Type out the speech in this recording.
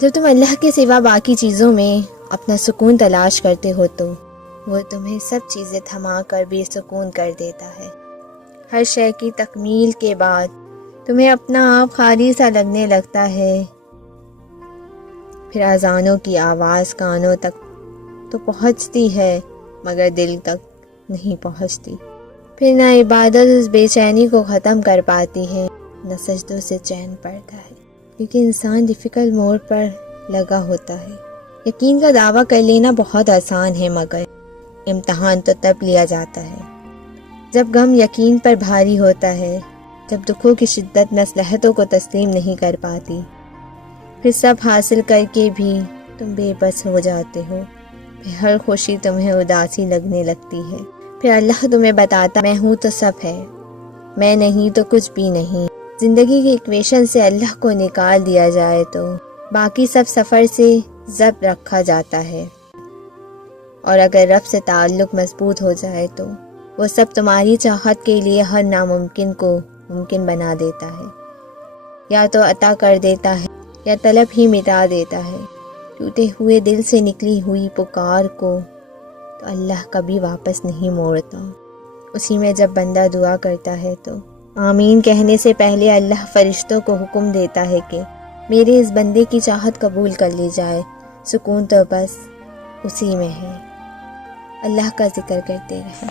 جب تم اللہ کے سوا باقی چیزوں میں اپنا سکون تلاش کرتے ہو تو وہ تمہیں سب چیزیں تھما کر بے سکون کر دیتا ہے۔ ہر شے کی تکمیل کے بعد تمہیں اپنا آپ خالی سا لگنے لگتا ہے، پھر اذانوں کی آواز کانوں تک تو پہنچتی ہے مگر دل تک نہیں پہنچتی۔ پھر نہ عبادت اس بے چینی کو ختم کر پاتی ہے، نہ سجدوں سے چین پڑتا ہے، کیونکہ انسان ڈیفیکلٹ موڈ پر لگا ہوتا ہے۔ یقین کا دعویٰ کر لینا بہت آسان ہے، مگر امتحان تو تب لیا جاتا ہے جب غم یقین پر بھاری ہوتا ہے، جب دکھوں کی شدت مصلحتوں کو تسلیم نہیں کر پاتی، پھر سب حاصل کر کے بھی تم بے بس ہو جاتے ہو، پھر ہر خوشی تمہیں اداسی لگنے لگتی ہے، پھر اللہ تمہیں بتاتا میں ہوں تو سب ہے، میں نہیں تو کچھ بھی نہیں۔ زندگی کی ایکویشن سے اللہ کو نکال دیا جائے تو باقی سب سفر سے ضبط رکھا جاتا ہے، اور اگر رب سے تعلق مضبوط ہو جائے تو وہ سب تمہاری چاہت کے لیے ہر ناممکن کو ممکن بنا دیتا ہے، یا تو عطا کر دیتا ہے یا طلب ہی مٹا دیتا ہے۔ ٹوٹے ہوئے دل سے نکلی ہوئی پکار کو تو اللہ کبھی واپس نہیں موڑتا، اسی میں جب بندہ دعا کرتا ہے تو آمین کہنے سے پہلے اللہ فرشتوں کو حکم دیتا ہے کہ میرے اس بندے کی چاہت قبول کر لی جائے۔ سکون تو بس اسی میں ہے۔ اللہ کا ذکر کرتے رہیں۔